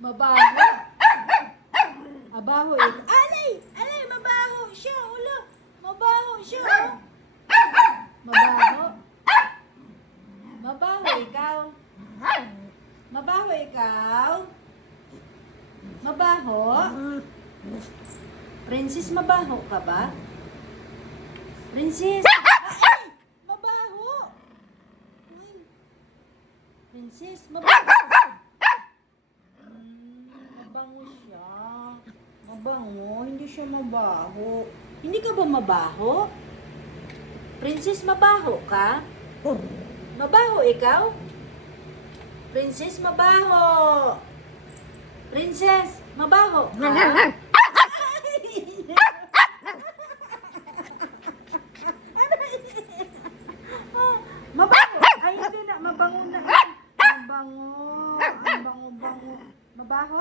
Mabaho. Mabaho eh. Alay, mabaho siya. Ulo. Mabaho siya. Oh. Mabaho. Mabaho ikaw. Mabaho ikaw. Mabaho. Princess, mabaho ka ba? Princess. Ay! Mabaho. Ay. Princess, mabaho. Mabango siya. Mabango. Hindi siya mabaho. Hindi ka ba mabaho? Princess, mabaho ka? Mabaho ikaw? Princess, mabaho. Princess, mabaho ka? Mabaho. Ay, hindi na. Mabango na. Mabango. Ang bango-bango. Mabaho.